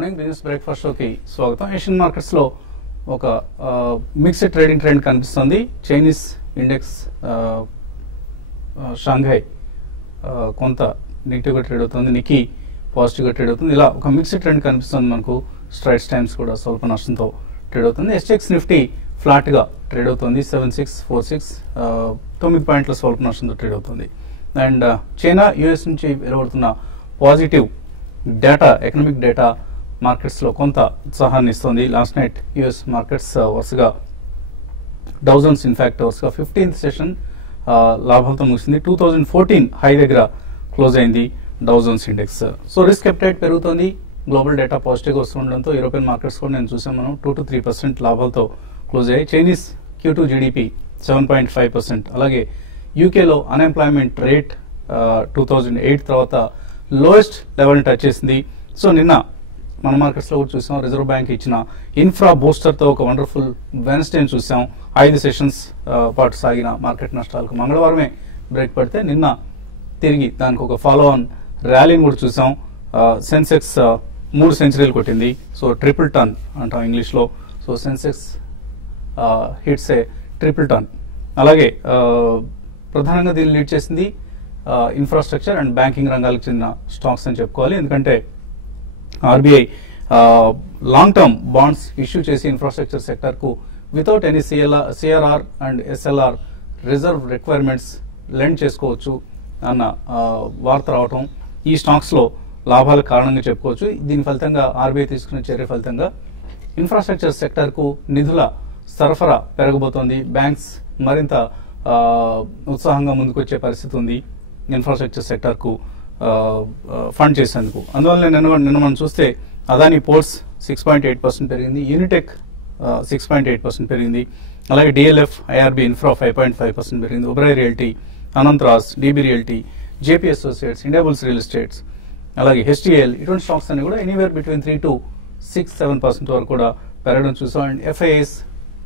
Morning business breakfast షోకి స్వాగతం. Asian markets లో ఒక మిక్స్డ్ ట్రేడింగ్ ట్రెండ్ కనిపిస్తుంది. చైనీస్ ఇండెక్స్ షాంఘై కొంత నెగిటివ్ గా ట్రేడ్ అవుతుంది, నిక్కీ పాజిటివ్ గా ట్రేడ్ అవుతుంది. ఇలా ఒక మిక్స్డ్ ట్రెండ్ కనిపిస్తుంది మనకు. స్ట్రైట్స్ టైమ్స్ కూడా స్వల్ప నష్టంతో ట్రేడ్ అవుతుంది. ఎస్టెక్స్ నిఫ్టీ ఫ్లాట్ గా ట్రేడ్ అవుతుంది. 7646 9 పాయింట్ల స్వల్ప నష్టంతో ట్రేడ్ అవుతుంది. అండ్ చైనా యుఎస్ నుంచి వెలువడుతున్న positive data, economic data markets లో కొంత ఉత్సాహాన్ని ఇస్తుంది. లాస్ట్ నైట్ యుఎస్ మార్కెట్స్ వరుసగా డౌజన్స్ ఇన్ఫాక్ట్ వరుసగా 15th సెషన్ లాభాలతో ముగిసింది. 2014 హై దగ్గర క్లోజ్ అయింది Dow Jones index. So risk appetite పెరుగుతోంది. గ్లోబల్ డేటా పాజిటివ్ గా వస్తుండడంతో యూరోపియన్ మార్కెట్స్ కూడా నేను చూసాం మనం 2 to 3% లాభాలతో క్లోజ్ అయ్యాయి. Chinese Q2 GDP 7.5%. అలాగే యూకేలో అన్ఎంప్లాయ్మెంట్ రేట్ 2008 తర్వాత లోయెస్ట్ లెవెల్ టచ్ చేసింది. సో నిన్న మన మార్కెట్స్ లో కూడా చూసాం, రిజర్వ్ బ్యాంక్ ఇచ్చిన ఇన్ఫ్రా బూస్టర్ తో ఒక వండర్ఫుల్ వెన్స్డే చూసాం. 5 సెషన్స్ పాటు సాగిన మార్కెట్ నష్టాలకు మంగళవారమే బ్రేక్ పడితే నిన్న తిరిగి దానికి ఒక ఫాలో ఆన్ ర్యాలీని కూడా చూసాం. సెన్సెక్స్ 3 సెంచరీలు కొట్టింది. సో ట్రిపుల్ టర్న్ అంటాం ఇంగ్లీష్ లో. సో సెన్సెక్స్ హిట్స్ ఏ ట్రిపుల్ టర్న్. అలాగే ప్రధానంగా దీన్ని లీడ్ చేసింది ఇన్ఫ్రాస్ట్రక్చర్ అండ్ బ్యాంకింగ్ రంగాలకు చెందిన స్టాక్స్ అని చెప్పుకోవాలి. ఎందుకంటే RBI long term bonds issue చేసి ఇన్ఫ్రాస్ట్రక్చర్ సెక్టర్ కు without any CRR and SLR reserve requirements lend చేసుకోవచ్చు అన్న వార్త రావటం ఈ స్టాక్స్ లో లాభాలకు కారణంగా చెప్పుకోవచ్చు. దీని ఫలితంగా ఆర్బీఐ తీసుకున్న చర్య ఫలితంగా ఇన్ఫ్రాస్ట్రక్చర్ సెక్టర్ కు నిధుల సరఫరా పెరగబోతోంది. బ్యాంక్స్ మరింత ఉత్సాహంగా ముందుకొచ్చే పరిస్థితి ఉంది ఇన్ఫ్రాస్ట్రక్చర్ సెక్టర్ కు ఫండ్ చేసేందుకు. అందువల్ల నిన్న మనం చూస్తే అదానీ పోర్ట్స్ 6.8% పెరిగింది, యూనిటెక్ 6.8% పెరిగింది. అలాగే డిఎల్ఎఫ్, ఐఆర్బి ఇన్ఫ్రా 5.5% పెరిగింది. Oberoi realty, Anantraj, DB realty, JP associates, Indiabulls real estates, అలాగే హెచ్డిఎల్, ఇటువంటి స్టాక్స్ అన్ని కూడా ఎనీవేర్ బిట్వీన్ 3 to 6-7% వరకు కూడా పెరగడం చూసాం. అండ్ ఎఫ్ఐఎస్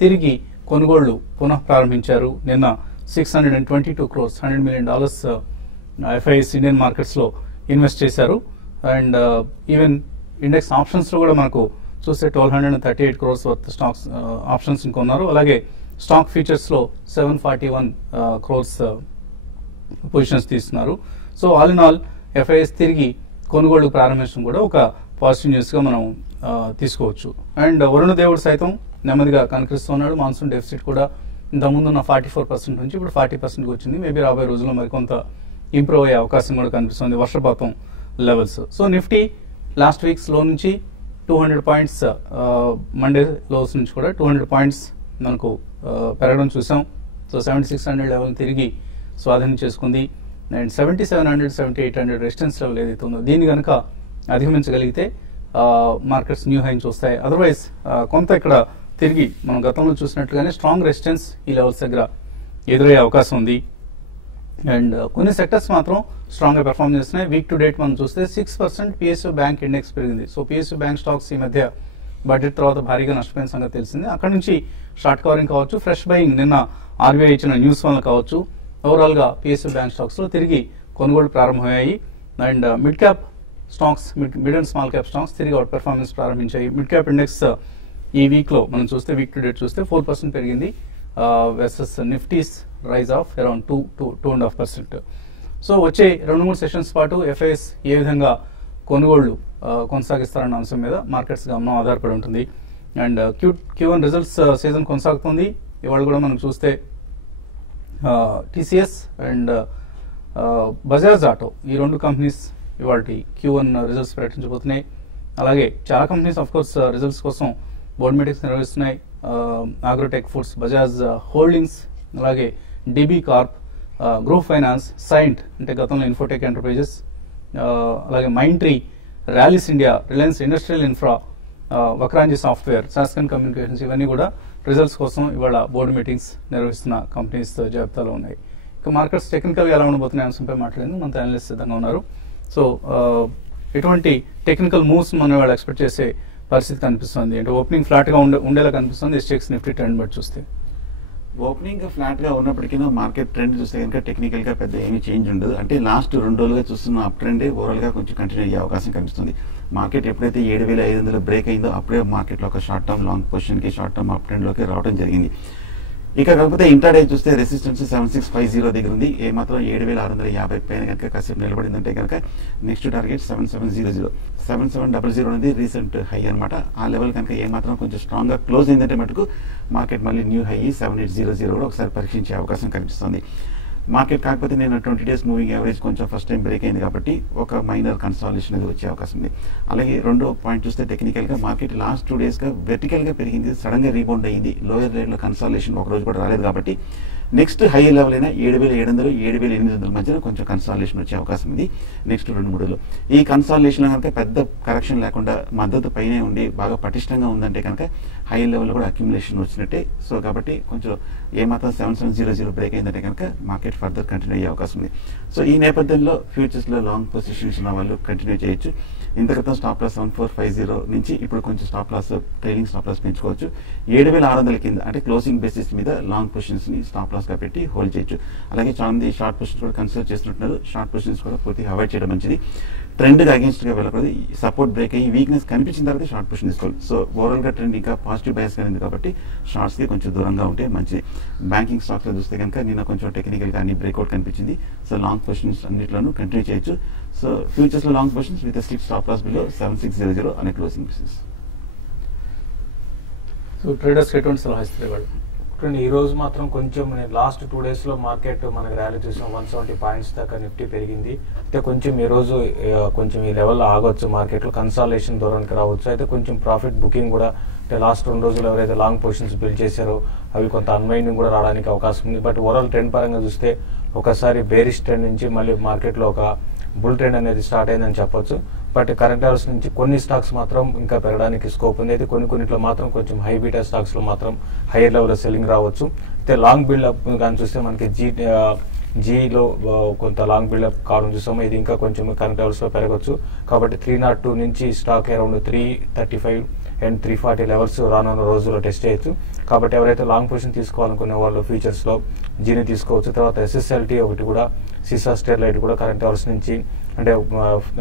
తిరిగి కొనుగోళ్లు పునః ప్రారంభించారు. నిన్న 622 crores $100 million FIs Indian markets లో ఇన్వెస్ట్ చేశారు. అండ్ ఈవెన్ ఇండెక్స్ ఆప్షన్స్ లో కూడా మనకు చూస్తే 1238 crores వర్త్ స్టాక్స్ ఆప్షన్స్ కొన్నారు. అలాగే స్టాక్ ఫ్యూచర్స్ లో 741 crores పొజిషన్స్ తీస్తున్నారు. So all in all FIs తిరిగి కొనుగోళ్లు ప్రారంభించడం కూడా ఒక పాజిటివ్ న్యూస్ గా మనం తీసుకోవచ్చు. అండ్ వరుణ దేవుడు సైతం నెమ్మదిగా కనిపిస్తున్నాడు. మాన్సూన్ డెఫిసిట్ కూడా ఇంతకుముందున్న 44% నుంచి ఇప్పుడు 40% వచ్చింది. మేబీ రాబోయే రోజుల్లో మరికొంత ఇంప్రూవ్ అయ్యే అవకాశం కూడా కనిపిస్తుంది వర్షపాతం levels. So Nifty last weeks లో నుంచి 200 పాయింట్స్, మండే లోస్ నుంచి కూడా 200 పాయింట్స్ మనకు పెరగడం చూసాం. సో 7600 లెవెల్ తిరిగి స్వాధీనం చేసుకుంది. అండ్ 7700, 7800 రెసిస్టెన్స్ లెవెల్ ఏదైతే ఉందో దీన్ని కనుక అధిగమించగలిగితే మార్కెట్స్ న్యూ హైని చూస్తాయి. అదర్వైజ్ కొంత ఇక్కడ తిరిగి మనం గతంలో చూసినట్లుగానే స్ట్రాంగ్ రెసిస్టెన్స్ ఈ లెవెల్స్ దగ్గర ఎదురయ్యే అవకాశం ఉంది. అండ్ కొన్ని సెక్టర్స్ మాత్రం స్ట్రాంగ్ గా పెర్ఫార్మ్ చేస్తున్నాయి. వీక్ టు డేట్ మనం చూస్తే 6% పిఎస్యూ బ్యాంక్ ఇండెక్స్ పెరిగింది. సో పిఎస్యూ బ్యాంక్ స్టాక్స్ ఈ మధ్య బడ్జెట్ తర్వాత భారీగా నష్టపోయిన సంగతి తెలిసింది. అక్కడ నుంచి షార్ట్ కవరింగ్ కావచ్చు, ఫ్రెష్ బయింగ్ నిన్న ఆర్బీఐ ఇచ్చిన న్యూస్ వల్ల కావచ్చు, ఓవరాల్ గా పిఎస్యూ బ్యాంక్ స్టాక్స్ లో తిరిగి కొనుగోలు ప్రారంభమయ్యాయి. And mid cap stocks, mid and small cap stocks తిరిగి అవుట్ పెర్ఫార్మెన్స్ ప్రారంభించాయి. మిడ్ క్యాప్ ఇండెక్స్ ఈ వీక్ లో మనం చూస్తే వీక్ టు డేట్ చూస్తే 4% పెరిగింది versus Nifty's rise of around 2.5%. So వచ్చే 2-3 సెషన్స్ పాటు ఎఫ్ఐఎస్ ఏ విధంగా కొనుగోళ్లు కొనసాగిస్తారన్న అంశం మీద మార్కెట్స్ గమనం ఆధారపడి ఉంటుంది. అండ్ Q1 రిజల్ట్స్ సీజన్ కొనసాగుతుంది. ఇవాళ కూడా మనం చూస్తే టీసీఎస్ అండ్ బజాజ్ ఆటో ఈ 2 కంపెనీస్ ఇవాళ Q1 రిజల్ట్స్ ప్రకటించబోతున్నాయి. అలాగే చాలా కంపెనీస్ ఆఫ్ కోర్స్ రిజల్ట్స్ కోసం బోర్డ్ మీటింగ్స్ నిర్వహిస్తున్నాయి. అగ్రోటెక్ ఫుడ్స్, బజాజ్ హోల్డింగ్స్, అలాగే DB Corp, Gruh Finance, Cyient అంటే గతంలో ఇన్ఫోటెక్ ఎంటర్ప్రైజెస్, అలాగే Mindtree, Rallis India, Reliance Industrial Infra, Vakrangee Software, Sasken Communications ఇవన్నీ కూడా రిజల్ట్స్ కోసం ఇవాళ బోర్డు మీటింగ్స్ నిర్వహిస్తున్న కంపెనీస్ జాబితాలో ఉన్నాయి. ఇక మార్కెట్స్ టెక్నికల్ గా ఎలా ఉండబోతున్నాయి అంశంపై మాట్లాడేందుకు మన అనలిస్ట్ సిద్ధంగా ఉన్నారు. సో ఎటువంటి టెక్నికల్ మూవ్స్ మనం ఇవాళ ఎక్స్పెక్ట్ చేసే పరిస్థితి కనిపిస్తుంది అంటే ఓపెనింగ్ ఫ్లాట్ గా ఉండేలా కనిపిస్తుంది ఎస్టెక్స్ నిఫ్టీ ట్రెండ్ బట్టి చూస్తే. ఓపెనింగ్ ఫ్లాట్ గా ఉన్నప్పటికీ మార్కెట్ ట్రెండ్ చూస్తే కనుక టెక్నికల్ గా పెద్ద ఏమీ చేంజ్ ఉండదు. అంటే లాస్ట్ 2 రోజులుగా చూస్తున్న అప్ ట్రెండ్ ఓవరాల్ గా కొంచెం కంటిన్యూ అయ్యే అవకాశం కనిపిస్తుంది. మార్కెట్ ఎప్పుడైతే 7,500 బ్రేక్ అయిందో అప్పుడే మార్కెట్ లో ఒక షార్ట్ టర్మ్ లాంగ్ పొజిషన్ కి షార్ట్ టర్మ్ అప్ ట్రెండ్ లోకి రావడం జరిగింది. ఇక కాకపోతే ఇంట్రాడే చూస్తే రెసిస్టెన్స్ 7650 దగ్గర ఉంది. ఏ మాత్రం 7,650 పైన కనుక కాసేపు నిలబడిందంటే కనుక నెక్స్ట్ టార్గెట్ 7700 7700 అనేది రీసెంట్ హై అనమాట. ఆ లెవెల్ కనుక ఏ మాత్రం కొంచెం స్ట్రాంగ్ గా క్లోజ్ అయిందంటే మటుకు మార్కెట్ మళ్ళీ న్యూ హై 7800 కూడా ఒకసారి పరీక్షించే అవకాశం కనిపిస్తుంది. మార్కెట్ కాకపోతే నేను 20 డేస్ మూవింగ్ యావరేజ్ కొంచెం ఫస్ట్ టైం బ్రేక్ అయింది కాబట్టి ఒక మైనర్ కన్సాలిడేషన్ అనేది వచ్చే అవకాశం ఉంది. అలాగే రెండో పాయింట్ చూస్తే టెక్నికల్ గా మార్కెట్ లాస్ట్ 2 డేస్ గా వెర్టికల్ గా పెరిగింది, సడన్ గా రీబౌండ్ అయింది. లోయర్ రేట్ లో కన్సాలిడేషన్ ఒక రోజు కూడా రాలేదు కాబట్టి నెక్స్ట్ హై లెవెల్ అయినా 7,700 7,800 మధ్యన కొంచెం కన్సాలిడేషన్ వచ్చే అవకాశం ఉంది నెక్స్ట్ 2-3 రోజులు. ఈ కన్సాలిడేషన్ కనుక పెద్ద కరెక్షన్ లేకుండా మద్దతు పైనే ఉండి బాగా పటిష్టంగా ఉందంటే కనుక హై లెవెల్ కూడా అక్యుములేషన్ వచ్చినట్టే. సో కాబట్టి కొంచెం ఏమాత్రం 7700 బ్రేక్ అయిందంటే కనుక మార్కెట్ ఫర్దర్ కంటిన్యూ అయ్యే అవకాశం ఉంది. సో ఈ నేపథ్యంలో ఫ్యూచర్స్ లో లాంగ్ పొజిషన్స్ ఉన్న వాళ్ళు కంటిన్యూ చేయొచ్చు. ఇంతక్రితం స్టాప్ లాస్ 1450 నుంచి ఇప్పుడు కొంచెం stop loss trailing stop loss పెంచుకోవచ్చు. 7,600 కింద అంటే క్లోజింగ్ బేసిస్ మీద లాంగ్ పొజిషన్స్ ని స్టాప్ లాస్ గా పెట్టి హోల్డ్ చేయొచ్చు. అలాగే చాలా మంది షార్ట్ పొజిషన్స్ కూడా కన్సిడర్ చేస్తున్నారు. షార్ట్ పొజిషన్స్ కూడా పూర్తిగా అవాయిడ్ చేయడం మంచిది. ట్రెండ్ అగేన్స్ట్ గా వెళ్ళకూడదు. సపోర్ట్ బ్రేక్ అయ్యి వీక్నెస్ కనిపించిన తర్వాత షార్ట్ పొజిషన్ తీసుకోవాలి. సో ఓవరాల్ గా ట్రెండ్ ఇంకా పాజిటివ్ బయాస్ గా ఉంది కాబట్టి షార్ట్స్ కి కొంచెం దూరంగా ఉంటే మంచిది. బ్యాంకింగ్ స్టాక్స్ లో చూస్తే కనుక నిన్న కొంచెం టెక్నికల్ గా అన్ని బ్రేక్అవుట్ కనిపించింది. సో లాంగ్ పొజిషన్స్ అన్నిట్లోనూ కంటిన్యూ చేయొచ్చు. సో ఫ్యూచర్స్ లో long positions with strict stop loss below 7600 అనే క్లోజింగ్ బేసిస్. సో ట్రేడర్స్ ఎటువంటి సలహా ఇస్తారు వాళ్ళు? ఈ రోజు మాత్రం కొంచెం లాస్ట్ 2 డేస్ లో మార్కెట్ మనకి ర్యాలీ చూసాం. 170 పాయింట్స్ దాకా నిఫ్టీ పెరిగింది. అయితే కొంచెం ఈ రోజు కొంచెం ఈ లెవెల్ ఆగొచ్చు, మార్కెట్ లో కన్సాలిడేషన్ దూరానికి రావచ్చు. అయితే కొంచెం ప్రాఫిట్ బుకింగ్ కూడా అంటే లాస్ట్ 2 రోజులు ఎవరైతే లాంగ్ పొజిషన్స్ బిల్డ్ చేశారో అవి కొంత అన్వైండింగ్ కూడా రావడానికి అవకాశం ఉంది. బట్ ఓవరాల్ ట్రెండ్ పరంగా చూస్తే ఒకసారి బేరిష్ ట్రెండ్ నుంచి మళ్ళీ మార్కెట్ లో ఒక బుల్ ట్రెండ్ అనేది స్టార్ట్ అయిందని చెప్పొచ్చు. బట్ కరెంట్ లెవెల్స్ నుంచి కొన్ని స్టాక్స్ మాత్రం ఇంకా పెరగడానికి స్కోప్ ఉంది. అయితే కొన్నిట్లో మాత్రం కొంచెం హై బీటా స్టాక్స్ లో మాత్రం హైయర్ లెవెల్ సెల్లింగ్ రావచ్చు. అయితే లాంగ్ బిల్డప్ కానీ చూస్తే మనకి జీలో కొంత లాంగ్ బిల్డప్ కావడం చూసాము. ఇది ఇంకా కొంచెం కరెంట్ లెవెల్స్ లో పెరగచ్చు. కాబట్టి 302 నుంచి స్టాక్ అరౌండ్ 335 అండ్ 340 లెవెల్స్ రానున్న రోజుల్లో టెస్ట్ చేయొచ్చు. కాబట్టి ఎవరైతే లాంగ్ పొజిషన్ తీసుకోవాలనుకునే వాళ్ళు ఫ్యూచర్స్ లో జీని తీసుకోవచ్చు. తర్వాత SSLT ఒకటి కూడా, సిసా స్టెర్లైట్ కూడా కరెంట్ లెవెల్స్ నుంచి అంటే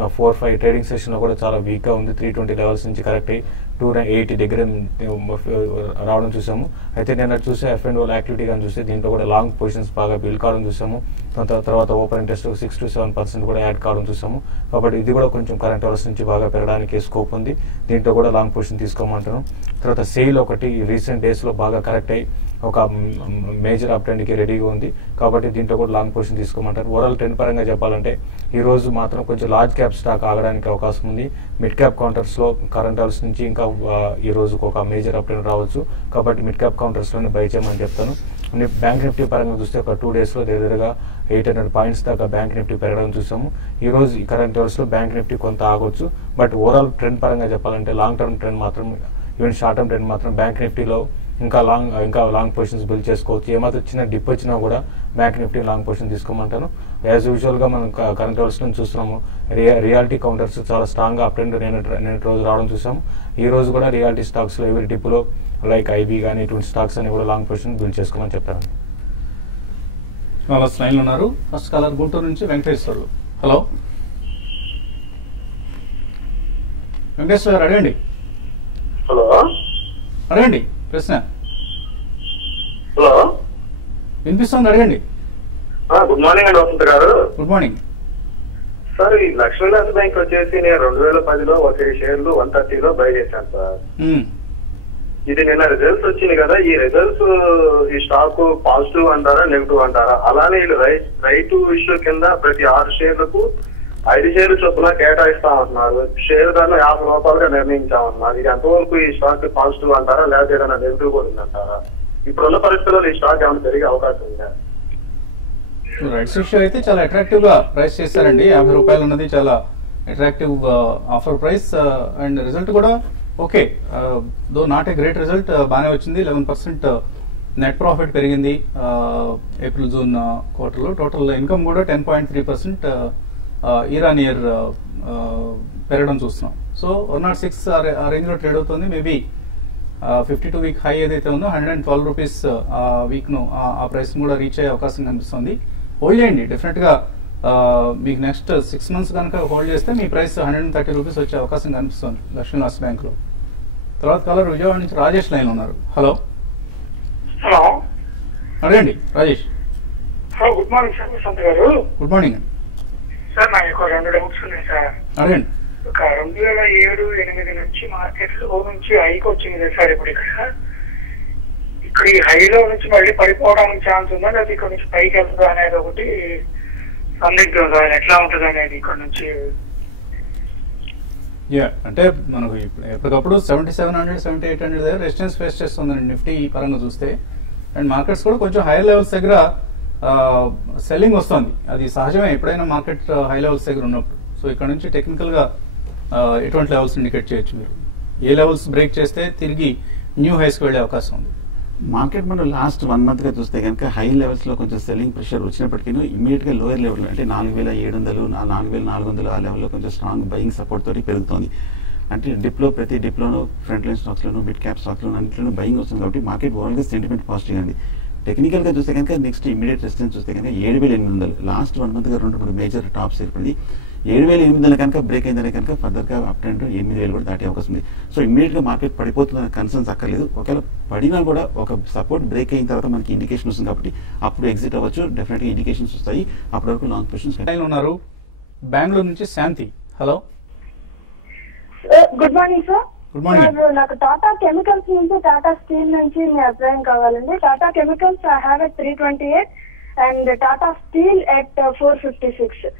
4-5 ట్రేడింగ్ సెషన్ లో కూడా చాలా వీక్ గా ఉంది. 320 లెవెల్స్ నుంచి కరెక్ట్ అయ్యి 280 దగ్గర రావడం చూసాము. అయితే నేను చూసే F&O యాక్టివిటీ కానీ చూస్తే దీంట్లో కూడా లాంగ్ పొజిషన్స్ బాగా బిల్డ్ కావడం చూసాము. తర్వాత ఓపెన్ ఇంట్రెస్ట్ 6 to 7% కూడా యాడ్ కావడం చూసాము. కాబట్టి ఇది కూడా కొంచెం కరెంట్ లెవెల్స్ నుంచి బాగా పెరగడానికి స్కోప్ ఉంది. దీంట్లో కూడా లాంగ్ పొజిషన్ తీసుకోమంటాను. తర్వాత సెయిల్ ఒకటి రీసెంట్ డేస్ లో బాగా కరెక్ట్ అయ్యి ఒక మేజర్ అప్ ట్రెండ్ కి రెడీగా ఉంది. కాబట్టి దీంట్లో కూడా లాంగ్ పొజిషన్ తీసుకోమంటారు. ఓవరాల్ ట్రెండ్ పరంగా చెప్పాలంటే ఈ రోజు మాత్రం కొంచెం లార్జ్ క్యాప్ స్టాక్ ఆగడానికి అవకాశం ఉంది. మిడ్ క్యాప్ కౌంటర్స్ లో కరెంట్ లెవెల్స్ నుంచి ఇంకా ఈ రోజు ఒక మేజర్ అప్ ట్రెండ్ రావచ్చు. కాబట్టి మిడ్ క్యాప్ కౌంటర్స్ లోనే బై చేయమని చెప్తాను. బ్యాంక్ నిఫ్టీ పరంగా చూస్తే ఒక 2 డేస్ లో దగ్గరగా 800 పాయింట్స్ దాకా బ్యాంక్ నిఫ్టీ పెరగడం చూసాము. ఈ రోజు ఈ కరెంట్ లెవెల్స్ లో బ్యాంక్ నిఫ్టీ కొంత ఆగొచ్చు. బట్ ఓవరాల్ ట్రెండ్ పరంగా చెప్పాలంటే లాంగ్ టర్మ్ ట్రెండ్ మాత్రం ఈవెన్ షార్ట్ టర్మ్ ట్రెండ్ మాత్రం బ్యాంక్ నిఫ్టీలో ఇంకా లాంగ్ పొజిషన్స్ బిల్డ్ చేసుకోవచ్చు. ఏమాత్రం చిన్న డిప్ వచ్చినా కూడా బ్యాంక్ నిఫ్టీ లాంగ్ పొజిషన్ తీసుకోమంటాను. యాజ్ యూజువల్ గా మనం కరెంట్ లెవెల్స్ నుంచి చూస్తున్నాము. రియాలిటీ కౌంటర్స్ చాలా స్ట్రాంగ్ గా అప్ ట్రెండ్ నేను రోజు రావడం చూసాము. ఈ రోజు కూడా రియాలిటీ స్టాక్స్ లో ఎవరి డిప్ లో లైక్ ఐబీ కానీ ఇటువంటి స్టాక్స్ అని కూడా లాంగ్ పొజిషన్ బిల్డ్ చేసుకోమని చెప్తాను. కాలర్స్ లైన్ లో ఉన్నారు. ఫస్ట్ కాలర్ గుంటూరు నుంచి వెంకటేశ్వర్లు. హలో వెంకటేశ్వర గారు అడగండి. హలో అడగండి ప్రశ్న. హలో వినిపిస్తుంది, అడగండి. గుడ్ మార్నింగ్ అండి వసంత్ గారు. Good morning sir. ఈ లక్ష్మీనాథ్ బ్యాంక్ వచ్చేసి నేను 2010లో 1 షేర్లు 130లో బై చేశాను సార్. ఇది నిన్న రిజల్ట్స్ వచ్చింది కదా, ఈ రిజల్ట్స్ ఈ స్టాక్ పాజిటివ్ అంటారా నెగిటివ్ అంటారా? అలానే వీళ్ళు రైట్ ఇష్యూ కింద ప్రతి 6 షేర్లకు 5 షేర్లు చొప్పున కేటాయిస్తామంటున్నారు. షేర్ ధరలు 50 రూపాయలుగా నిర్ణయించామన్నారు. ఇది ఎంతవరకు ఈ స్టాక్ పాజిటివ్ అంటారా లేకపోతే ఏదైనా నెగిటివ్ కూడా ఉందంటారా? ఇప్పుడున్న పరిస్థితుల్లో ఈ స్టాక్ ఏమైనా పెరిగే అవకాశం ఉందా? రైట్స్ ఇష్యూ అయితే చాలా అట్రాక్టివ్ గా ప్రైస్ చేశారండి. 50 రూపాయలు ఉన్నది చాలా attractive offer price. And result కూడా okay, though not a great result, బాగానే వచ్చింది. 11% నెట్ ప్రాఫిట్ పెరిగింది ఏప్రిల్ జూన్ క్వార్టర్లో. టోటల్ ఇన్కమ్ కూడా 10.3% ఇయర్ ఆన్ ఇయర్ పెరగడం చూస్తున్నాం. సో 106 ఆ రేంజ్ లో ట్రేడ్ అవుతుంది. మేబీ 52 వీక్ హై ఏదైతే ఉందో 112 రూపీస్ ఆ వీక్ను ఆ ప్రైస్ కూడా రీచ్ అయ్యే అవకాశం కనిపిస్తుంది. హోల్డ్ చేయండి. డెఫినెట్గా మీకు నెక్స్ట్ 6 months కనుక హోల్డ్ చేస్తే మీ ప్రైస్ 130 రూపీస్ వచ్చే అవకాశం కనిపిస్తుంది లక్ష్మీ విలాస్ బ్యాంక్లో. తర్వాత కాలర్ విజయవాడ నుంచి రాజేష్ లైన్ ఉన్నారు. హలో హలో అడగండి Rajesh. Hello, good morning sir. సంత గారు గుడ్ మార్నింగ్ సార్. నాకు ఒక 2 డౌట్స్ ఉన్నాయి సార్. అడగండి. ఒక 2007-8 నుంచి మార్కెట్ లో నుంచి హైకి వచ్చింది సార్. ఇప్పుడు ఇక్కడ ఈ హైలో నుంచి మళ్ళీ పడిపోవడానికి ఛాన్స్ ఉందా, లేదా ఇక్కడ నుంచి పైకి వెళ్తుందా అనేది ఒకటి సందిగ్ధం సార్. ఎట్లా ఉంటుంది అనేది ఇక్కడ నుంచి. అంటే మనకు ఎప్పటికప్పుడు 7700 7800 దగ్గర రెసిస్టెన్స్ ఫేస్ చేస్తుందండి నిఫ్టీ ఈ పరంగా చూస్తే. అండ్ మార్కెట్స్ కూడా కొంచెం హైయర్ లెవెల్స్ దగ్గర సెల్లింగ్ వస్తుంది. అది సహజమే ఎప్పుడైనా మార్కెట్ హై లెవెల్స్ దగ్గర ఉన్నప్పుడు. సో ఇక్కడ నుంచి టెక్నికల్ గా ఎటువంటి లెవెల్స్ ఇండికేట్ చేయొచ్చు మీరు? ఏ లెవెల్స్ బ్రేక్ చేస్తే తిరిగి న్యూ హైస్ కి వెళ్లే అవకాశం ఉంది? మార్కెట్ మనం లాస్ట్ 1 month గా చూస్తే కనుక హై లెవెల్స్ లో కొంచెం సెల్లింగ్ ప్రెషర్ వచ్చినప్పటికీ ఇమీడియట్ గా లోయర్ లెవెల్ అంటే 4700 4400 ఆ లెవెల్లో కొంచెం స్ట్రాంగ్ బయింగ్ సపోర్ట్ తోటి పెరుగుతుంది. అంటే ప్రతి డిప్లోనూ ఫ్రంట్ లైన్ స్టాక్స్ లోను మిడ్ క్యాప్ స్టాక్స్ లోను అన్నింటిలోనూ బయింగ్ వస్తుంది. కాబట్టి మార్కెట్ ఓవరాల్ గా సెంటిమెంట్ పాజిటివ్ అండి. టెక్నికల్ గా చూస్తే కనుక నెక్స్ట్ ఇమీడియట్ రెసిస్టెన్స్ చూస్తే కనుక 7800 లాస్ట్ 1 month గా 2 మేజర్ టాప్స్ ఏర్పడింది. 7800 కనుక బ్రేక్ అయిందనే కనుక ఫర్దర్ గా అప్ ట్రెండ్ 8000 కూడా దాటే అవకాశం ఉంది. సో ఇమీడియట్ గా మార్కెట్ పడిపోతుందనే కన్సర్న్స్ అక్కర్లేదు. ఒకవేళ పడినా కూడా ఒక సపోర్ట్ బ్రేక్ అయిన తర్వాత మనకి ఇండికేషన్ వస్తుంది కాబట్టి అప్పుడు ఎగ్జిట్ అవ్వచ్చు. డెఫినెట్ గా ఇండికేషన్స్ వస్తాయి. అప్పటి వరకు లాంగ్ పొజిషన్స్ ఉన్నారు. బెంగళూరు నుంచి Shanti. Hello good morning sir. Good morning. నాకు టాటా కెమికల్స్ నుంచి టాటా స్టీల్ నుంచి మీ అభిప్రాయం కావాలండి. Tata chemicals I have at 328 and Tata steel at 456.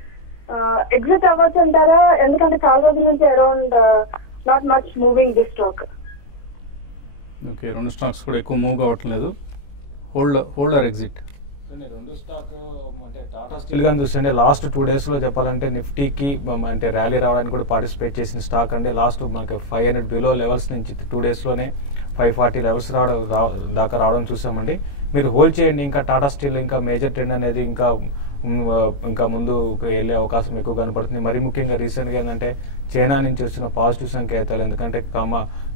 Exit అవ్వచ్చు అంటారా? ఎందుకంటే చాలా రోజుల నుంచి around not much moving this stock. Okay, 2 stocks కూడా ఎక్కువ మూవ్ కావట్లేదు. Holder exit. రెండు స్టాక్ అంటే టాటా స్టీల్ గాని చూస్తుంటే లాస్ట్ 2 days లో చెప్పాలంటే నిఫ్టీకి అంటే ర్యాలీ రావడానికి కూడా పార్టిసిపేట్ చేసిన స్టాక్ అండి. లాస్ట్ మనకి 500 బిలో లెవెల్స్ నుంచి 2 days లోనే 540 లెవెల్స్ దాకా రావడం చూసామండి. మీరు హోల్డ్ చేయండి. ఇంకా టాటా స్టీల్ ఇంకా మేజర్ ట్రెండ్ అనేది ఇంకా ముందు వెళ్ళే అవకాశం ఎక్కువ కనపడుతుంది. మరి ముఖ్యంగా రీసెంట్ గా ఏంటంటే చైనా నుంచి వచ్చిన పాజిటివ్ సంకేతాలు. ఎందుకంటే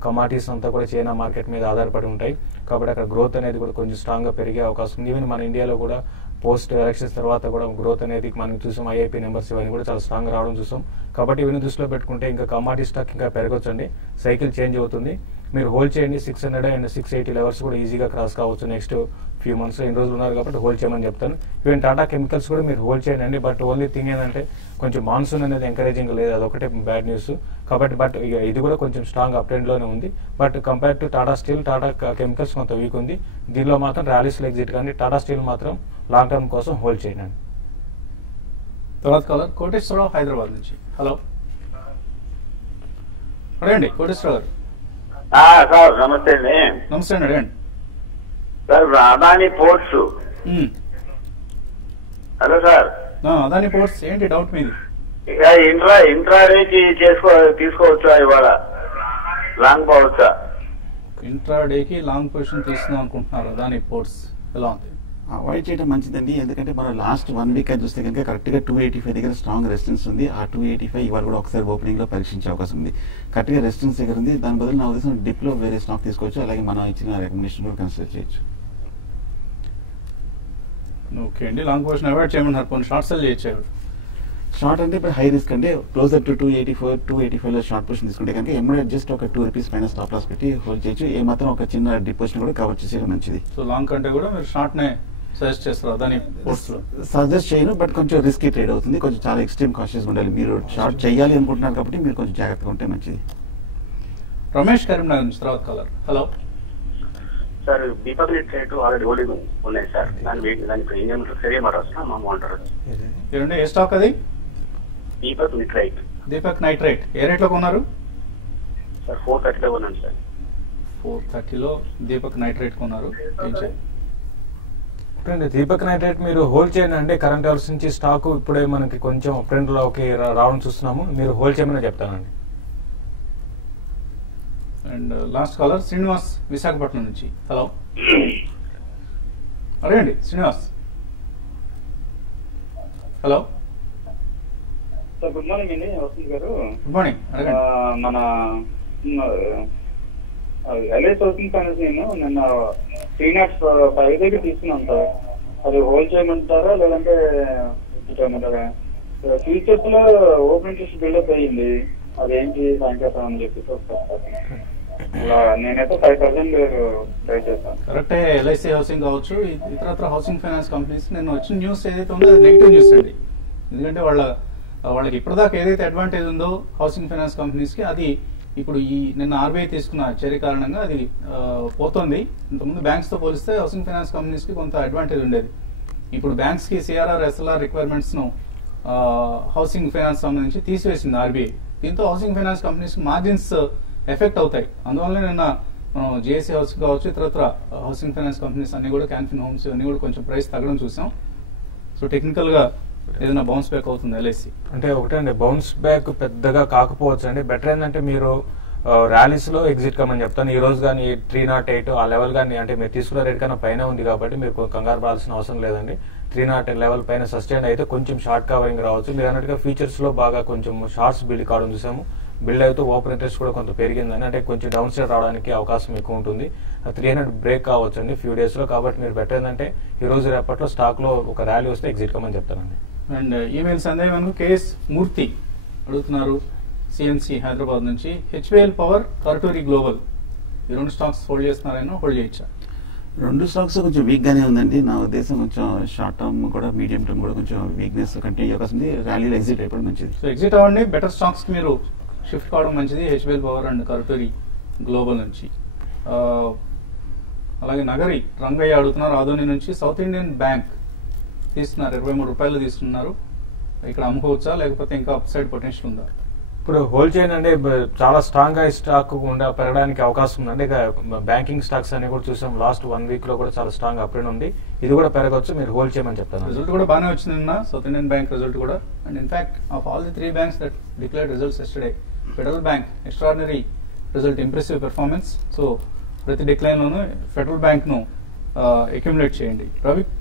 కమాడిటీస్ అంతా కూడా చైనా మార్కెట్ మీద ఆధారపడి ఉంటాయి కాబట్టి అక్కడ గ్రోత్ అనేది కూడా కొంచెం స్ట్రాంగ్ గా పెరిగే అవకాశం ఉంది. ఈవెన్ మన ఇండియాలో కూడా పోస్ట్ ఎలక్షన్స్ తర్వాత కూడా గ్రోత్ అనేది మనం చూసాం. ఐఐపీ నెంబర్స్ ఇవన్నీ కూడా చాలా స్ట్రాంగ్ రావడం చూసాం. కాబట్టి ఇవన్నీ దృష్టిలో పెట్టుకుంటే ఇంకా కమాడిటీ స్టాక్ ఇంకా పెరగొచ్చండి. సైకిల్ చేంజ్ అవుతుంది. మీరు హోల్డ్ చేయండి. 600 అండ్ 680 లెవెల్స్ కూడా ఈజీగా క్రాస్ కావచ్చు నెక్స్ట్ ఫ్యూ మంత్స్. ఎన్ని రోజులు ఉన్నారు కాబట్టి హోల్డ్ చేయమని చెప్తాను. ఈవెన్ టాటా కెమికల్స్ కూడా మీరు హోల్డ్ చేయండి. బట్ ఓన్లీ థింగ్ ఏంటంటే కొంచెం మాన్సూన్ అనేది ఎంకరేజింగ్ లేదు, అదొకటే బ్యాడ్ న్యూస్. కాబట్టి బట్ ఇది కూడా కొంచెం స్ట్రాంగ్ అప్ ట్రెండ్ లోనే ఉంది. But compare to Tata steel, Tata chemicals కొంత వీక్ ఉంది. దీనిలో మాత్రం ర్యాలీస్లో ఎగ్జిట్ కానీ టాటా స్టీల్ మాత్రం లాంగ్ టర్మ్ కోసం హోల్డ్ చేయండి. తర్వాత కాలర్ కోటేశ్వరరావు హైదరాబాద్ నుంచి. హలో అడగండి కోటేశ్వరరావు గారు. సార్ నమస్తే అండి. నమస్తే అండి, అడగండి sir. Adani ports. Hello sir. Adani ports ఏంటి డౌట్ మీది? ఇక ఇంట్రాడేకి తీసుకోవచ్చా ఇవాళ? లాంగ్ పోవచ్చా? ఇంట్రాడేకి లాంగ్ పొజిషన్ తీసుకుందాం అనుకుంటున్నారు. అదాని పోర్ట్స్ ఎలా ఉంది? అవాయిడ్ చేయడం మంచిదండి. ఎందుకంటే మనం లాస్ట్ 1 week అని చూస్తే కనుక కరెక్ట్ గా 285 దగ్గర స్ట్రాంగ్ రెసిస్టెన్స్ ఉంది. ఆ 285 ఇవాళ కూడా ఒకసారి ఓపెనింగ్ లో పరీక్షించే అవకాశం ఉంది. కరెక్ట్ గా రెసిస్టెన్స్ దగ్గర ఉంది. దాని బదులు నా ఉద్దేశం డిప్ లో వేరే స్టాక్ తీసుకోవచ్చు. అలాగే మనం ఇచ్చిన రికమెండేషన్ కూడా కన్సిడర్ చేయొచ్చు. ఓకే అండి, లాంగ్ పొజిషన్ అవాయిడ్ చేయమన్నారు. కొన్ని షార్ట్ సెల్ చేయొచ్చు. షార్ట్ అంటే ఇప్పుడు హై రిస్క్ అంటే క్లోజర్ టు 285 లో షార్ట్ పొజిషన్ తీసుకుంటే కనుక ఎమ్మడే జస్ట్ ఒక 2 రూపీస్ పైన స్టాప్ లాస్ పెట్టి హోల్డ్ చేయొచ్చు. ఏ మాత్రం ఒక చిన్న డిప్ పొజిషన్ కూడా కవర్ చేసేది మంచిది. సో లాంగ్ కంటే కూడా మీరు షార్ట్ నే సజెస్ట్ చేస్తారు అదాని పోర్ట్స్ లో? సజెస్ట్ చేయను, బట్ కొంచెం రిస్కీ ట్రేడ్ అవుతుంది. కొంచెం చాలా ఎక్స్ట్రీమ్ కాషియస్ ఉండాలి. మీరు షార్ట్ చేయాలి అనుకుంటున్నారు కాబట్టి మీరు కొంచెం జాగ్రత్తగా ఉంటే మంచిది. రమేష్ కరీంనగర్ నుంచి తర్వాత caller. Hello sir. Deepak rate already holding ఉన్నాయి సార్. దాని ప్రీమియం సరే మాట వస్తున్నా బాగుంటారు. ఏమంటే ఏ స్టాక్ అది? దీపక్ నైట్రైట్. దీపక్ నైట్రైట్ ఏ రేట్ లో కొన్నారు సార్? 430 కొన్నాను సార్. 430లో దీపక్ నైట్రైట్ కొన్నారు. ఏం చేయాలి? దీపక్ నైట్రైట్ మీరు హోల్డ్ చేయండి అండి. కరెంట్ లెవెల్స్ నుంచి స్టాక్ ఇప్పుడే మనకి కొంచెం ట్రెండ్ లోకి రావడం చూస్తున్నాము. మీరు హోల్డ్ చేయమని చెప్తానండి. And last caller Srinivas Visakhapatnam నుంచి. హలో అడగండి Srinivas. Hello sir. Good morning అండి వసంత్ గారు. గుడ్ మార్నింగ్, అడగండి. మన ఎల్ఐసి హౌసింగ్ ఫైనాన్స్ నేను నిన్న 305 దగ్గర తీసుకున్నాను సార్. అది హోల్డ్ చేయమంటారా లేదంటే చేయమంటారా? ఫ్యూచర్స్ లో ఓపెన్ ఇంట్రెస్ట్ బిల్డప్ అయ్యింది, అదేంటి సాయంకాలం అని చెప్పేసి వస్తాను. నేనైతే 5,000 ట్రై చేస్తాను. కరెక్టే. ఎల్ఐసి హౌసింగ్ కావచ్చు, ఇతరత్ర హౌసింగ్ ఫైనాన్స్ కంపెనీస్ నిన్న వచ్చిన న్యూస్ ఏదైతే ఉందో అది నెగిటివ్ న్యూస్ అండి. ఎందుకంటే వాళ్ళకి ఇప్పటిదాకా ఏదైతే అడ్వాంటేజ్ ఉందో హౌసింగ్ ఫైనాన్స్ కంపెనీస్కి, అది ఇప్పుడు ఈ నిన్న ఆర్బీఐ తీసుకున్న చర్య కారణంగా అది పోతుంది. ఇంతకుముందు బ్యాంక్స్తో పోలిస్తే హౌసింగ్ ఫైనాన్స్ కంపెనీస్కి కొంత అడ్వాంటేజ్ ఉండేది. ఇప్పుడు బ్యాంక్స్కి సిఆర్ఆర్ ఎస్ఎల్ఆర్ రిక్వైర్మెంట్స్ను హౌసింగ్ ఫైనాన్స్ సంబంధించి తీసివేసింది ఆర్బీఐ. దీంతో హౌసింగ్ ఫైనాన్స్ కంపెనీస్కి మార్జిన్స్ ఎఫెక్ట్ అవుతాయి. అందువల్ల నిన్న మనం జేఏసీ హౌసింగ్ కావచ్చు, ఇతరత్ర హౌసింగ్ ఫైనాన్స్ కంపెనీస్ అన్ని కూడా, క్యాన్ఫిన్ హోమ్స్ అన్ని కూడా కొంచెం ప్రైస్ తగ్గడం చూసాం. సో టెక్నికల్గా ఏదైనా బౌన్స్ బ్యాక్ అవుతుంది ఎల్ఐసి అంటే ఒకటండి, బౌన్స్ బ్యాక్ పెద్దగా కాకపోవచ్చు అండి. బెటర్ ఏంటంటే మీరు ర్యాలీస్ లో ఎగ్జిట్ కమని చెప్తాను. ఈ రోజు కానీ 308 ఆ లెవెల్ కానీ, అంటే మీరు తీసుకున్న రేట్ కన్నా పైన ఉంది కాబట్టి మీరు కంగారు పడాల్సిన అవసరం లేదండి. 308 లెవెల్ పైన సస్టైన్ అయితే కొంచెం షార్ట్ కవరింగ్ రావచ్చు. మీరు అన్నట్టుగా ఫీచర్స్ లో బాగా కొంచెం షార్ట్స్ బిల్డ్ కావడం చూసాము. బిల్డ్ అయితే ఓపెన్ ఇంట్రెస్ట్ కూడా కొంత పెరిగిందని, అంటే కొంచెం డౌన్ సైడ్ రావడానికి అవకాశం ఎక్కువ ఉంటుంది. 300 బ్రేక్ కావచ్చు అండి ఫ్యూ డేస్ లో. కాబట్టి మీరు బెటర్ ఏంటంటే ఈ రోజు రేపట్లో స్టాక్ లో ఒక ర్యాలీ వస్తే ఎగ్జిట్ కమని చెప్తానండి. అండ్ ఈమెయిల్ సందేహం కేఎస్ మూర్తి అడుగుతున్నారు సిఎన్సి హైదరాబాద్ నుంచి. హెచ్పిఎల్ పవర్, కర్టూరి గ్లోబల్, ఈ రెండు స్టాక్స్ హోల్డ్ చేస్తున్నారైనా హోల్డ్ చేయొచ్చా? రెండు స్టాక్స్ కొంచెం వీక్ గానే ఉందండి. నా ఉద్దేశం కొంచెం షార్ట్ టర్మ్ కూడా మీడియం టర్మ్ కూడా కొంచెం వీక్నెస్ కంటిన్యూ అవకాశం ఉంది. ర్యాలీలో ఎగ్జిట్ అయిపోవడం మంచిది. సో ఎగ్జిట్ అవ్వండి, బెటర్ స్టాక్స్ కి మీరు షిఫ్ట్ కావడం మంచిది. హెచ్పిఎల్ పవర్ అండ్ కర్టూరి గ్లోబల్ నుంచి. అలాగే నగరి రంగయ్య అడుగుతున్నారు ఆదోని నుంచి. సౌత్ ఇండియన్ బ్యాంక్ తీస్తున్నారు, 23 రూపాయలు తీసుకున్నారు. ఇక్కడ అమ్ముకోవచ్చా లేకపోతే ఇంకా అప్ సైడ్ పొటెన్షియల్ ఉందా? ఇప్పుడు హోల్డ్ చేయండి, చాలా స్ట్రాంగ్ గా ఈ స్టాక్ పెరగడానికి అవకాశం ఉందండి. ఇక బ్యాంకింగ్ స్టాక్స్ అని కూడా చూసాం, లాస్ట్ 1 వీక్ లో కూడా చాలా స్ట్రాంగ్ అప్ ట్రెండ్ ఉంది. ఇది కూడా పెరగవచ్చు, మీరు హోల్డ్ చేయమని చెప్తాను. రిజల్ట్ కూడా బాగానే వచ్చింది నిన్న సౌత్ ఇండియన్ బ్యాంక్ రిజల్ట్ కూడా. And in fact of all the 3 banks that declared results yesterday, federal bank extraordinary result, impressive performance. So ప్రతి డిక్లైన్ లోనూ ఫెడరల్ బ్యాంక్ ను అక్యుములేట్ చేయండి.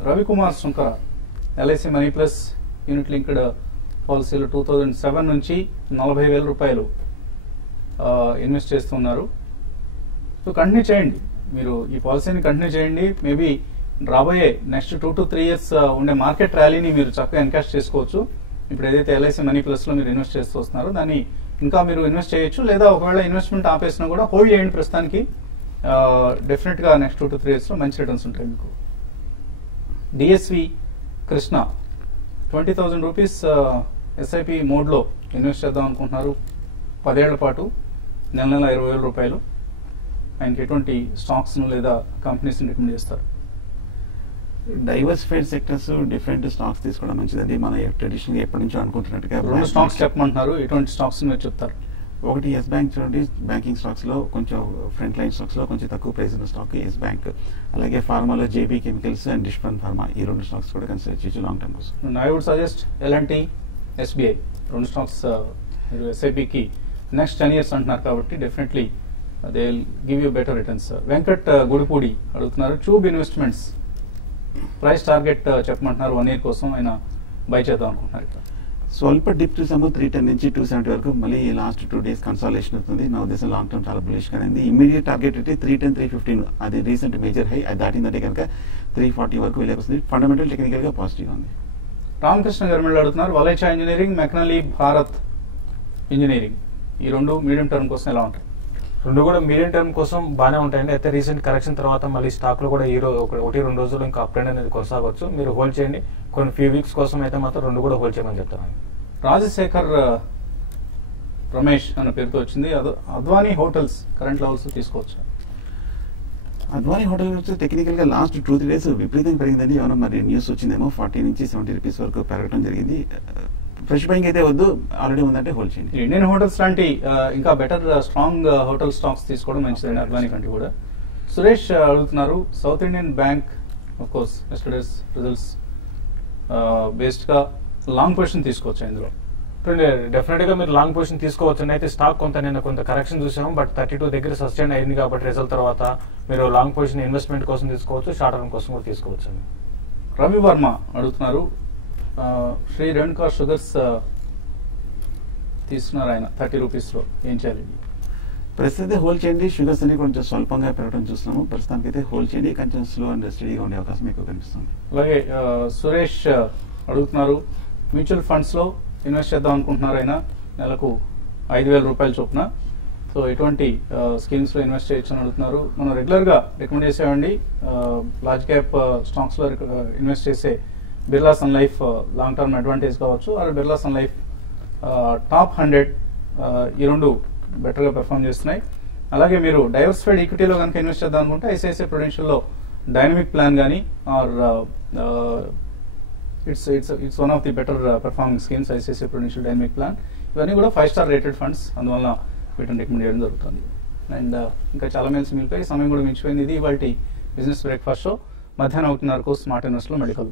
Ravikumar Shankara LIC money plus unit linked పాలసీలు 2007 నుంచి 40,000 రూపాయలు ఇన్వెస్ట్ చేస్తున్నారు. So continue చేయండి, మీరు ఈ పాలసీని కంటిన్యూ చేయండి. మేబీ రాబోయే నెక్స్ట్ 2 to 3 years ఉండే మార్కెట్ ర్యాలీని మీరు చక్కగా ఎన్కాష్ చేసుకోవచ్చు. ఇప్పుడు ఏదైతే ఎల్ఐసి మనీ ప్లస్ లో మీరు ఇన్వెస్ట్ చేస్తూ వస్తున్నారో దాన్ని ఇంకా మీరు ఇన్వెస్ట్ చేయొచ్చు. లేదా ఒకవేళ ఇన్వెస్ట్మెంట్ ఆపేసినా కూడా హోల్డ్ చేయండి ప్రస్తుతానికి. డెఫినెట్ గా నెక్స్ట్ 2 to 3 years లో మంచి రిటర్న్స్ ఉంటాయి మీకు. DSV Krishna 20,000 rupees SIP mode లో ఇన్వెస్ట్ చేద్దాం అనుకుంటున్నారు 10 ఏళ్ల పాటు, నెల 20,000 రూపాయలు. ఆయనకి ఎటువంటి స్టాక్స్ లేదా కంపెనీస్ రికమెండ్ చేస్తారు? డైవర్సిఫైడ్ సెక్టర్స్, డిఫరెంట్ స్టాక్స్ తీసుకోవడం మంచిదండి. మనం ట్రెడిషనల్ ఎప్పటి నుంచో అనుకుంటున్నట్టుగా 2 స్టాక్స్ చెప్పమంటున్నారు, ఎటువంటి స్టాక్స్ మీరు చెప్తారు? ఒకటి ఎస్ బ్యాంక్ చూడండి, బ్యాంకింగ్ స్టాక్స్ లో కొంచెం ఫ్రంట్ లైన్ స్టాక్స్ లో కొంచెం తక్కువ ప్రైస్ ఉన్న స్టాక్ ఎస్ బ్యాంక్. అలాగే ఫార్మాలో జేబీ కెమికల్స్ అండ్ డిస్ప్రన్ ఫార్మా, ఈ 2 స్టాక్స్ కూడా కన్సిడర్ చేయొచ్చు లాంగ్ టర్మ్ కోసం. I would suggest L&T, SBI, 2 stocks. మీరు ఎస్ఐపికి నెక్స్ట్ 10 years అంటున్నారు కాబట్టి definitely they will give you better returns. Venkat Gudipudi అడుగుతున్నారు ట్యూబ్ ఇన్వెస్ట్మెంట్స్, ప్రైస్ టార్గెట్ చెప్పమంటున్నారు 1 year కోసం, ఆయన బై చేద్దాం అనుకుంటున్నారు. ఇక్కడ స్వల్ప డిప్ చూసాము 310 నుంచి 270 వరకు. మళ్ళీ లాస్ట్ 2 days కన్సాలేషన్ అవుతుంది. నా ఉద్దేశం లాంగ్ టర్మ్ చాలా బులిష్ గా ఉంది. ఇమీడియట్ టార్గెట్ అయితే 310, 315, అది రీసెంట్ మేజర్ హై. అది దాటిందంటే కనుక 340 వరకు వెళ్ళే వస్తుంది. ఫండమెంటల్ టెక్నికల్ గా పాజిటివ్ ఉంది. రామకృష్ణ గారు అడుగుతున్నారు వలైచా ఇంజనీరింగ్, మెక్నలీ భారత్ ఇంజనీరింగ్, ఈ 2 మీడియం టర్మ్ కోసం ఎలా ఉంటాయి? 2 కూడా మీడియం టర్మ్ కోసం బాగానే ఉంటాయండి. అయితే రీసెంట్ కరెక్షన్ తర్వాత మళ్ళీ స్టాక్ లో కూడా ఈ రోజు 1-2 రోజులు ఇంకా అప్ ట్రెండ్ అనేది కొనసాగవచ్చు. మీరు హోల్డ్ చేయండి. కొన్ని ఫ్యూ వీక్స్ కోసం అయితే మాత్రం 2 కూడా హోల్డ్ చేయమని చెప్తాను. రాజశేఖర్ రమేష్ అన్న పేరుతో వచ్చింది. అద్వానీ హోటల్స్ కరెంట్ లెవెల్స్ తీసుకోవచ్చు? అద్వానీ హోటల్ వచ్చి టెక్నికల్ గా లాస్ట్ 2-3 days విపరీతంగా పెరిగిందండి. ఏమైనా మరి న్యూస్ వచ్చిందేమో, 40 నుంచి 70 రూపీస్ వరకు పెరగడం జరిగింది. ఫ్రెష్ బయింగ్ అయితే వద్దు, ఆల్రెడీ ఉందంటే హోల్డ్ చేయండి. ఇండియన్ హోటల్స్ లాంటి ఇంకా బెటర్ స్ట్రాంగ్ హోటల్ స్టాక్స్ తీసుకోవడం మంచిదండి అద్వానీ కంటే కూడా. సురేష్ అడుగుతున్నారు South Indian bank, of course yesterday's results based గా లాంగ్ పొజిషన్ తీసుకోవచ్చు ఇందులో? డెఫినెట్ గా మీరు లాంగ్ పొజిషన్ తీసుకోవచ్చు. అయితే స్టాక్ కొంత కరెక్షన్ చూసాము, బట్ 32 దగ్గర సస్టైన్ అయింది కాబట్టి రిజల్ట్ తర్వాత మీరు లాంగ్ పొజిషన్ ఇన్వెస్ట్మెంట్ కోసం తీసుకోవచ్చు, షార్ట్ టర్మ్ కోసం కూడా తీసుకోవచ్చు. రవి వర్మ అడుగుతున్నారు శ్రీ రేణుకా షుగర్స్ తీసుకున్నారు ఆయన 30 రూపీస్ లో, ఏం చేయాలి? ప్రస్తుతం హోల్డ్ చేయండి. షుగర్స్ అన్ని కొంచెం స్వల్పంగా పెరగడం చూస్తున్నాము. ప్రస్తుతానికి అయితే హోల్డ్ చేయండి. కొంచెం స్లో అండ్ స్టడీగా ఉండే అవకాశం ఎక్కువ కనిపిస్తుంది. అలాగే సురేష్ అడుగుతున్నారు, మ్యూచువల్ ఫండ్స్ లో ఇన్వెస్ట్ చేద్దాం అనుకుంటున్నారు, అయినా నెలకు 5,000 రూపాయల చొప్పున. సో ఎటువంటి స్కీమ్స్ లో ఇన్వెస్ట్ చేయొచ్చు అని అడుగుతున్నారు. మనం రెగ్యులర్ గా రికమెండ్ చేసేవండి లార్జ్ క్యాప్ స్టాక్స్ లో ఇన్వెస్ట్ చేసే Birla Sun Life long term advantage కావచ్చు, or Birla Sun Life top 100 ఈ రెండు బెటర్ గా పెర్ఫామ్ చేస్తున్నాయి. అలాగే మీరు డైవర్సిఫైడ్ ఈక్విటీలో కనుక ఇన్వెస్ట్ చేద్దాం అనుకుంటే ఐసిఐసిఐ ప్రుడెన్షియల్ లో డైనమిక్ ప్లాన్ కానీ or it's one of the better performing schemes ICICI prudential dynamic plan. ఇవన్నీ కూడా 5 స్టార్ రేటెడ్ ఫండ్స్, అందువల్ల వీటిని రికమెండ్ చేయడం జరుగుతుంది. అండ్ ఇంకా చాలా మెయిల్స్ మిగిలిపోయి సమయం కూడా మించిపోయింది. ఇది ఇవాళ బిజినెస్ బ్రేక్ఫాస్ట్ షో. మధ్యాహ్నం 1:30 స్మార్ట్ ఇన్వెస్ట్ లో మెడికల్